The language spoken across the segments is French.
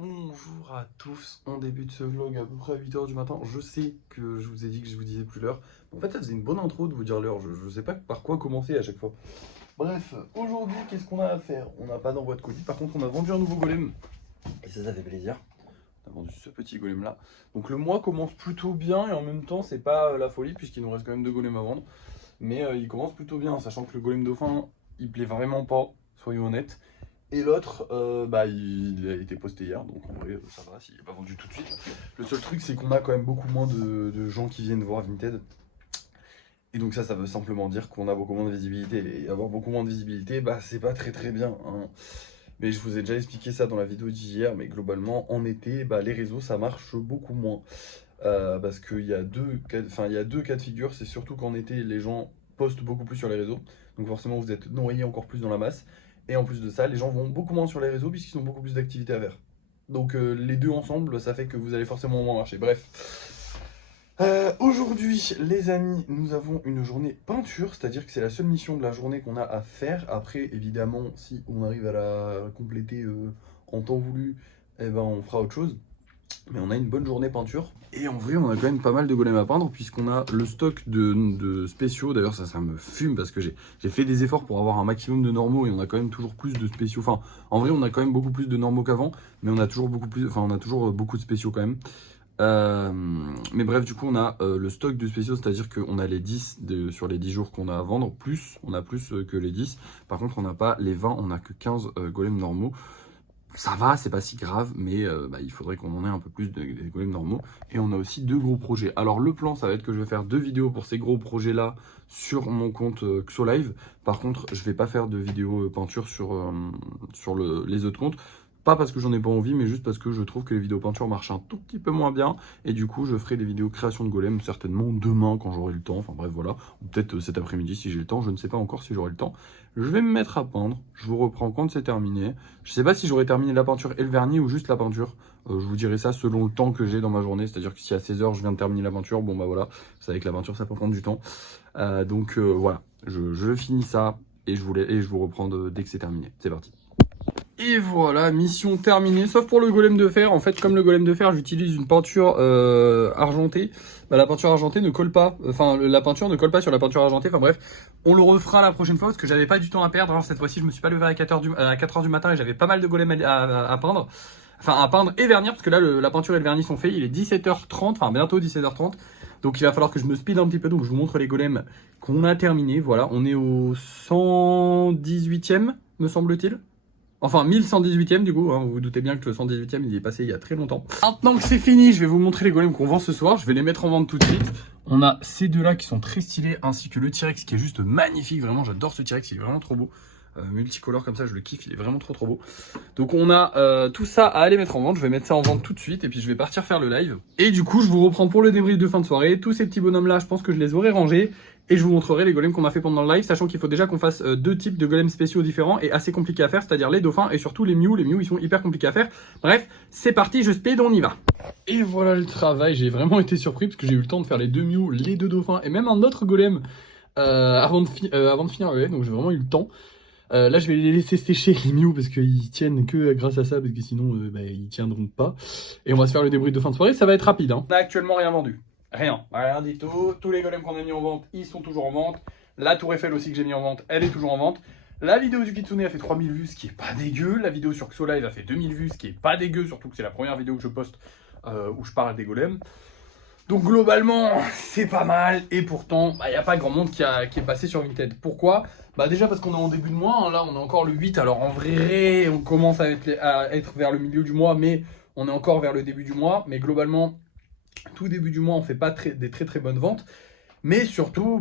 Bonjour à tous, on débute ce vlog à peu près à 8h du matin. Je sais que je vous ai dit que je vous disais plus l'heure. En fait, ça faisait une bonne intro de vous dire l'heure, je sais pas par quoi commencer à chaque fois. Bref, aujourd'hui, qu'est-ce qu'on a à faire? On n'a pas d'envoi de colis, par contre on a vendu un nouveau golem. Et ça fait plaisir. On a vendu ce petit golem là. Donc le mois commence plutôt bien et en même temps c'est pas la folie puisqu'il nous reste quand même 2 golems à vendre. Mais il commence plutôt bien, sachant que le golem dauphin, il plaît vraiment pas, soyons honnêtes. Et l'autre, il a été posté hier, donc en vrai, ça va, s'il n'est pas vendu tout de suite. Le seul truc, c'est qu'on a quand même beaucoup moins de gens qui viennent voir Vinted. Et donc ça veut simplement dire qu'on a beaucoup moins de visibilité. Et avoir beaucoup moins de visibilité, c'est pas très bien, hein. Mais je vous ai déjà expliqué ça dans la vidéo d'hier, mais globalement, en été, les réseaux, ça marche beaucoup moins. Parce qu'il y a deux cas de figure, c'est surtout qu'en été, les gens postent beaucoup plus sur les réseaux. Donc forcément, vous êtes noyé encore plus dans la masse. Et en plus de ça, les gens vont beaucoup moins sur les réseaux puisqu'ils ont beaucoup plus d'activités à faire. Donc les deux ensemble, ça fait que vous allez forcément moins marcher. Bref. Aujourd'hui, les amis, nous avons une journée peinture, c'est-à-dire que c'est la seule mission de la journée qu'on a à faire. Après, évidemment, si on arrive à la compléter en temps voulu, eh ben, on fera autre chose. Mais on a une bonne journée peinture. Et en vrai, on a quand même pas mal de golems à peindre, puisqu'on a le stock de spéciaux. D'ailleurs, ça me fume, parce que j'ai fait des efforts pour avoir un maximum de normaux, et on a quand même toujours plus de spéciaux. Enfin, en vrai, on a quand même beaucoup plus de normaux qu'avant, mais on a toujours beaucoup plus, enfin, on a toujours beaucoup de spéciaux quand même. Mais bref, du coup, on a le stock de spéciaux, c'est-à-dire qu'on a les 10 sur les 10 jours qu'on a à vendre, on a plus que les 10. Par contre, on n'a pas les 20, on a que 15 golems normaux. Ça va, c'est pas si grave, mais il faudrait qu'on en ait un peu plus des golems normaux. Et on a aussi 2 gros projets. Alors le plan, ça va être que je vais faire 2 vidéos pour ces gros projets-là sur mon compte Xolive. Par contre, je vais pas faire de vidéo peinture sur les autres comptes. Pas parce que j'en ai pas envie, mais juste parce que je trouve que les vidéos peinture marchent un tout petit peu moins bien. Et du coup, je ferai des vidéos création de golem certainement demain quand j'aurai le temps. Enfin bref, voilà. Ou peut-être cet après-midi si j'ai le temps. Je ne sais pas encore si j'aurai le temps. Je vais me mettre à peindre. Je vous reprends quand c'est terminé. Je sais pas si j'aurai terminé la peinture et le vernis ou juste la peinture. Je vous dirai ça selon le temps que j'ai dans ma journée. C'est-à-dire que si à 16h je viens de terminer la peinture, bon voilà. Vous savez que la peinture ça peut prendre du temps. Donc voilà. Je finis ça et je vous reprends dès que c'est terminé. C'est parti. Et voilà, mission terminée, sauf pour le golem de fer. En fait, comme le golem de fer, j'utilise une peinture argentée. La peinture argentée ne colle pas, enfin la peinture ne colle pas sur la peinture argentée. Enfin bref, on le refera la prochaine fois parce que j'avais pas du temps à perdre. Alors, cette fois-ci, je me suis pas levé à 4h du matin et j'avais pas mal de golems à peindre. Enfin, à peindre et vernir parce que là, la peinture et le vernis sont faits. Il est 17h30, enfin bientôt 17h30. Donc il va falloir que je me speed un petit peu. Donc je vous montre les golems qu'on a terminés. Voilà, on est au 118e, me semble-t-il. Enfin, 1118e du coup, hein, vous vous doutez bien que le 118e il est passé il y a très longtemps. Maintenant que c'est fini, je vais vous montrer les golems qu'on vend ce soir. Je vais les mettre en vente tout de suite. On a ces deux-là qui sont très stylés, ainsi que le T-Rex qui est juste magnifique. Vraiment, j'adore ce T-Rex, il est vraiment trop beau. Multicolore comme ça, je le kiffe, il est vraiment trop beau. Donc on a tout ça à aller mettre en vente. Je vais mettre ça en vente tout de suite et puis je vais partir faire le live. Et du coup, je vous reprends pour le débrief de fin de soirée. Tous ces petits bonhommes-là, je pense que je les aurai rangés. Et je vous montrerai les golems qu'on a fait pendant le live, sachant qu'il faut déjà qu'on fasse 2 types de golems spéciaux différents et assez compliqués à faire, c'est-à-dire les dauphins et surtout les Mew. Les Mew, ils sont hyper compliqués à faire. Bref, c'est parti, je speed, on y va. Et voilà le travail, j'ai vraiment été surpris parce que j'ai eu le temps de faire les 2 Mew, les 2 dauphins et même un autre golem avant de finir le live, donc j'ai vraiment eu le temps. Là, je vais les laisser sécher les Mew parce qu'ils tiennent que grâce à ça, parce que sinon, ils tiendront pas. Et on va se faire le débrief de fin de soirée, ça va être rapide. Hein. On n'a actuellement rien vendu. Rien du tout. Tous les golems qu'on a mis en vente, ils sont toujours en vente. La tour Eiffel aussi que j'ai mis en vente, elle est toujours en vente. La vidéo du Kitsune a fait 3000 vues, ce qui est pas dégueu. La vidéo sur Xolive a fait 2000 vues, ce qui est pas dégueu, surtout que c'est la première vidéo que je poste où je parle des golems. Donc globalement, c'est pas mal. Et pourtant, il n'y a pas grand monde qui est passé sur Vinted. Pourquoi ? Déjà parce qu'on est en début de mois, hein. Là on est encore le 8. Alors en vrai, on commence à être vers le milieu du mois, mais on est encore vers le début du mois. Mais globalement, tout début du mois, on fait pas des très bonnes ventes. Mais surtout,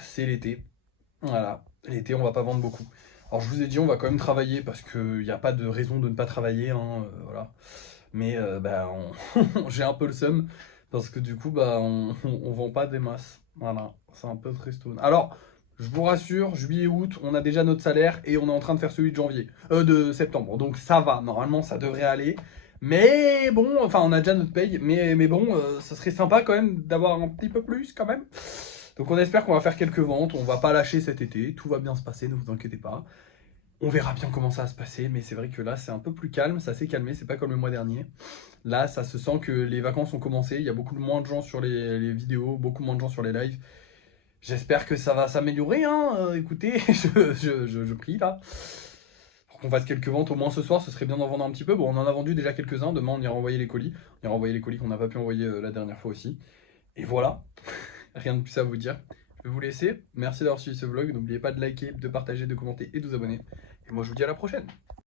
c'est l'été. Voilà, l'été, on va pas vendre beaucoup. Alors je vous ai dit, on va quand même travailler parce qu'il n'y a pas de raison de ne pas travailler. Hein, voilà. Mais j'ai un peu le seum parce que du coup, on vend pas des masses. Voilà, c'est un peu tristone. Alors, je vous rassure, juillet-août, on a déjà notre salaire et on est en train de faire celui de de septembre. Donc ça va, normalement, ça devrait aller. Mais bon, enfin, on a déjà notre paye. Mais bon, ça serait sympa quand même d'avoir un petit peu plus quand même. Donc on espère qu'on va faire quelques ventes. On va pas lâcher cet été. Tout va bien se passer, ne vous inquiétez pas. On verra bien comment ça va se passer, mais c'est vrai que là, c'est un peu plus calme, ça s'est calmé, c'est pas comme le mois dernier. Là, ça se sent que les vacances ont commencé, il y a beaucoup moins de gens sur les vidéos, beaucoup moins de gens sur les lives. J'espère que ça va s'améliorer, hein. Écoutez, je prie là. Pour qu'on fasse quelques ventes au moins ce soir, ce serait bien d'en vendre un petit peu. Bon, on en a vendu déjà quelques-uns, demain on ira envoyer les colis. On ira envoyer les colis qu'on n'a pas pu envoyer la dernière fois aussi. Et voilà, rien de plus à vous dire. Je vais vous laisser. Merci d'avoir suivi ce vlog. N'oubliez pas de liker, de partager, de commenter et de vous abonner. Et moi je vous dis à la prochaine.